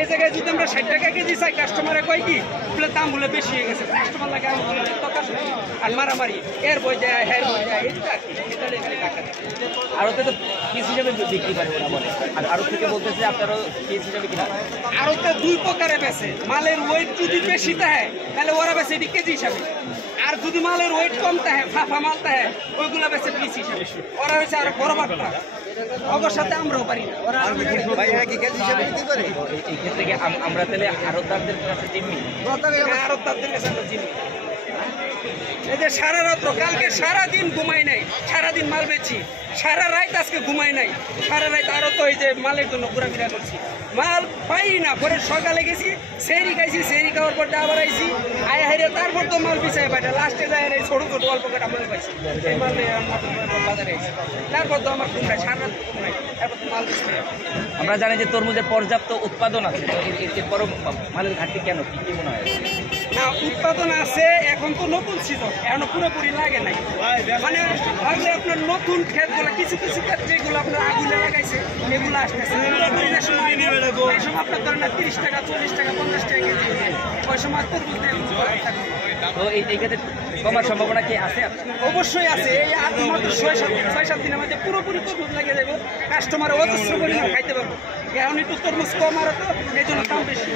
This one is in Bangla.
এই জায়গায় যদি আমরা 60 টাকা কেজি চাই, কাস্টমারে কয় কি বলে দাম বলে বেশি হয়ে গেছে, কাস্টমার লাগে আর মারামারি, এর বই দেয়, হের বই দেয়, এটা এখানে টাকা দেয়। আড়তে তো পিস হিসাবে বিক্রি করে ওরা বলে, আর আড়ত থেকে বলতেছে আপনারও পিস হিসাবে কিনা। আড়তে দুই প্রকারে বেছে, মালের ওয়েট যদি বেশি থাকে তাহলে ওরা বেছে এটি কেজি হিসাবে, আর যদি মালের ওয়েট কম থাকে, ফাফা মাল থাকে, ওইগুলো বেছে পিস হিসাবে। ওরা হয়েছে আর বড় বার্তা, ওর সাথে আমরাও পারি না। ওরা এই ক্ষেত্রে কি আমরা তাহলে আড়তদারদের কাছে জিম্মি? আড়তদারদের কাছে আমরা জিম্মি। এই যে সারা রাত্র, কালকে সারাদিন ঘুমাই নাই, সারাদিন মাল বেচছি, সারা রাত আজকে ঘুমাই নাই, সারা রাত আরো তো এই যে মালের জন্য ঘোরাফেরা করছি, মাল পাই না। পরে সকালে গেছি, সেরি খাইছি, সেরি খাওয়ার পর আবার আইছি, আয় হাইরে তারপর তো মাল পিছাই পাইটা, লাস্টে যায় এই ছোট ছোট অল্প কটা মাল পাইছি, এই মাল বাজারে আইছি, তারপর তো আমার ঘুম নাই, সারা রাত ঘুম নাই, তারপর তো মাল বেচতে। আমরা জানি যে তরমুজের পর্যাপ্ত উৎপাদন আছে, এরপরও মালের ঘাটতি কেন, কি মনে হয়? না, উৎপাদন আছে, এখন তো নতুন সিজন, এখনো পুরোপুরি লাগে নাই, মানে ভাবলে আপনার নতুন ক্ষেতগুলো, কিছু কিছু ক্ষেত্রে এগুলো আপনার আগুনে লাগাইছে, এগুলো আসতেছে, এই সময় আপনার ধরেন 30 টাকা, 40 টাকা, 50 টাকা কেজি, ওই সময় তরমুজ তো এই ক্ষেত্রে কমার সম্ভাবনা কি আছে? অবশ্যই আছে। এই আর মাত্র 6-7 দিনের মধ্যে পুরোপুরি তরমুজ লাগিয়ে যাবো, কাস্টমার অজস্র পরিমাণ খাইতে পারবো। এখন একটু তরমুজ কম আর তো এই জন্য দাম বেশি।